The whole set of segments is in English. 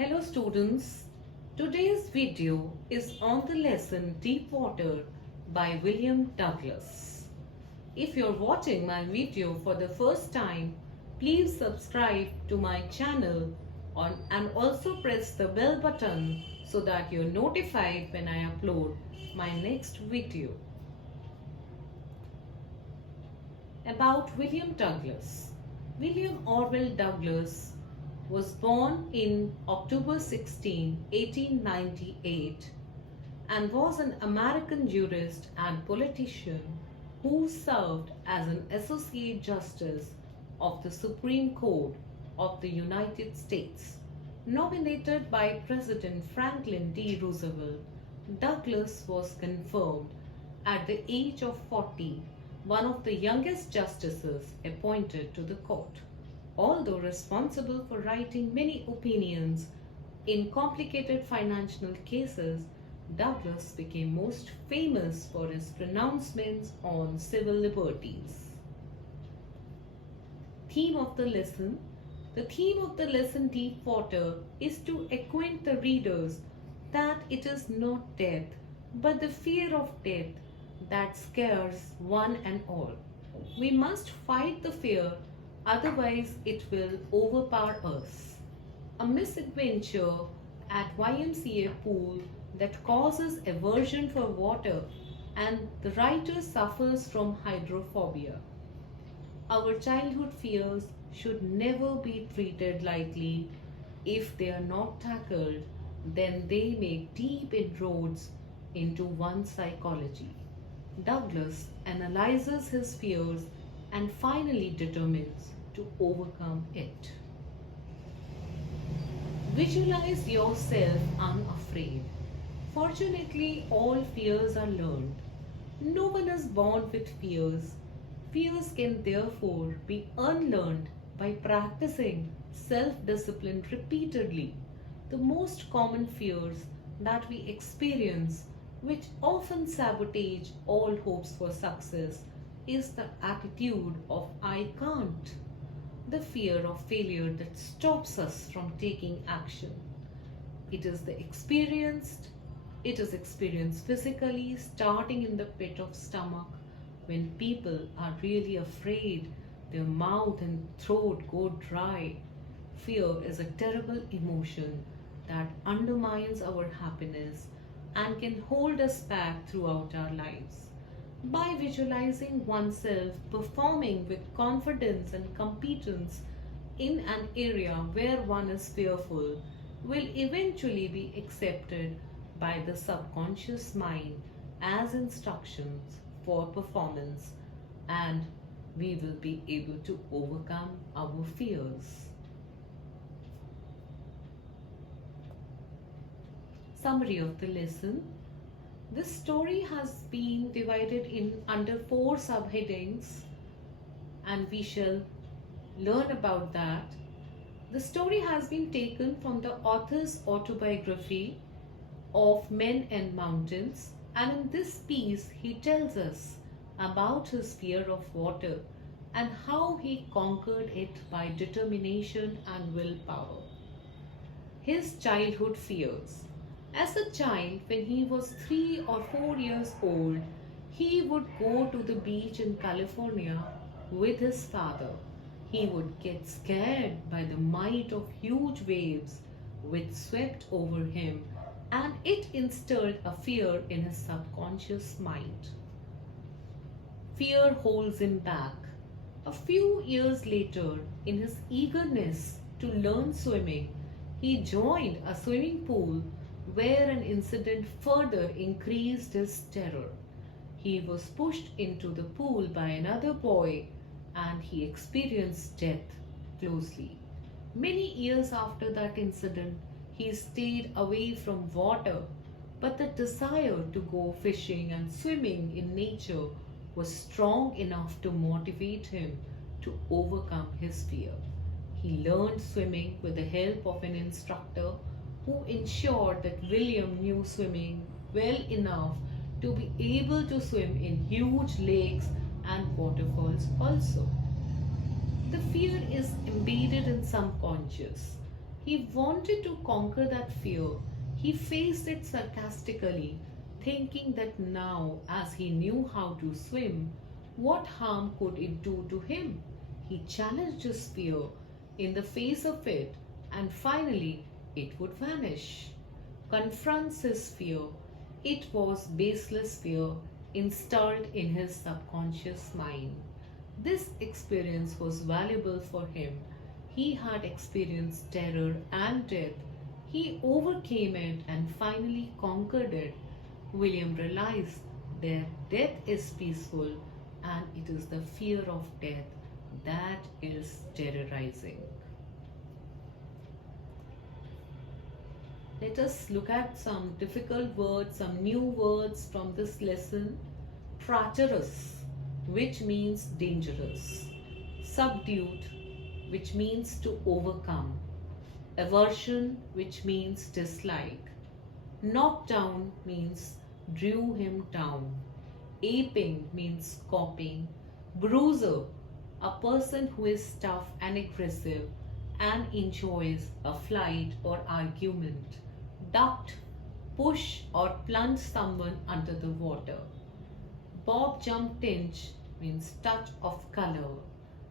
Hello students, today's video is on the lesson Deep Water by William Douglas. If you're watching my video for the first time, please subscribe to my channel and also press the bell button so that you're notified when I upload my next video. About William Douglas. William Orwell Douglas was born in October 16, 1898 and was an American jurist and politician who served as an Associate Justice of the Supreme Court of the United States. Nominated by President Franklin D. Roosevelt, Douglas was confirmed at the age of 40, one of the youngest justices appointed to the court. Although responsible for writing many opinions in complicated financial cases, Douglas became most famous for his pronouncements on civil liberties. Theme of the lesson. The theme of the lesson Deep Water is to acquaint the readers that it is not death, but the fear of death that scares one and all. We must fight the fear, otherwise it will overpower us. A misadventure at YMCA pool that causes aversion for water, and the writer suffers from hydrophobia. Our childhood fears should never be treated lightly. If they are not tackled, then they make deep inroads into one's psychology. Douglas analyzes his fears and finally determines to overcome it. Visualize yourself unafraid. Fortunately, all fears are learned. No one is born with fears. Fears can therefore be unlearned by practicing self-discipline repeatedly. The most common fears that we experience, which often sabotage all hopes for success, is the attitude of I can't. The fear of failure that stops us from taking action. It is experienced physically, starting in the pit of stomach. When people are really afraid, their mouth and throat go dry. Fear is a terrible emotion that undermines our happiness and can hold us back throughout our lives. By visualizing oneself performing with confidence and competence in an area where one is fearful, will eventually be accepted by the subconscious mind as instructions for performance, and we will be able to overcome our fears. Summary of the lesson. This story has been divided in under 4 subheadings, and we shall learn about that. The story has been taken from the author's autobiography of Men and Mountains, and in this piece he tells us about his fear of water and how he conquered it by determination and willpower. His childhood fears. As a child, when he was 3 or 4 years old, he would go to the beach in California with his father. He would get scared by the might of huge waves which swept over him, and it instilled a fear in his subconscious mind. Fear holds him back. A few years later, in his eagerness to learn swimming, he joined a swimming pool where an incident further increased his terror. He was pushed into the pool by another boy and he experienced death closely. Many years after that incident, he stayed away from water, but the desire to go fishing and swimming in nature was strong enough to motivate him to overcome his fear. He learned swimming with the help of an instructor who ensured that William knew swimming well enough to be able to swim in huge lakes and waterfalls also. The fear is embedded in subconscious. He wanted to conquer that fear. He faced it sarcastically, thinking that now, as he knew how to swim, what harm could it do to him? He challenged his fear in the face of it, and finally it would vanish. Confronts his fear. It was baseless fear installed in his subconscious mind. This experience was valuable for him. He had experienced terror and death. He overcame it and finally conquered it. William realized that death is peaceful and it is the fear of death that is terrorizing. Let us look at some difficult words, some new words from this lesson. Treacherous, which means dangerous. Subdued, which means to overcome. Aversion, which means dislike. Knocked down means drew him down. Aping means copying. Bruiser, a person who is tough and aggressive and enjoys a fight or argument. Ducked, push or plunge someone under the water. Bob jump tinge means touch of color.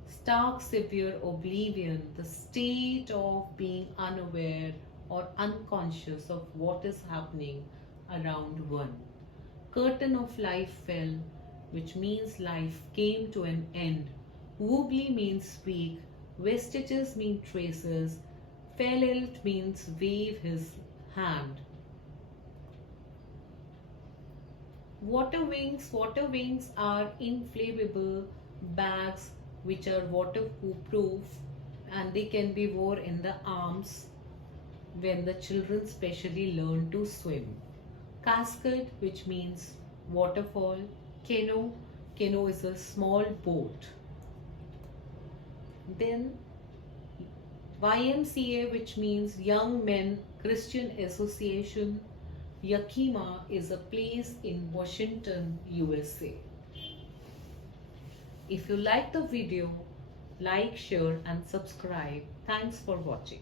Stark severe oblivion, the state of being unaware or unconscious of what is happening around one. Curtain of life fell, which means life came to an end. Wobbly means weak, vestiges mean traces, fell means wave his hand. Water wings are inflatable bags which are waterproof and they can be worn in the arms when the children specially learn to swim. Cascade, which means waterfall. Canoe is a small boat. Then YMCA, which means Young Men Christian Association. Yakima is a place in Washington, USA. If you like the video, like, share and subscribe. Thanks for watching.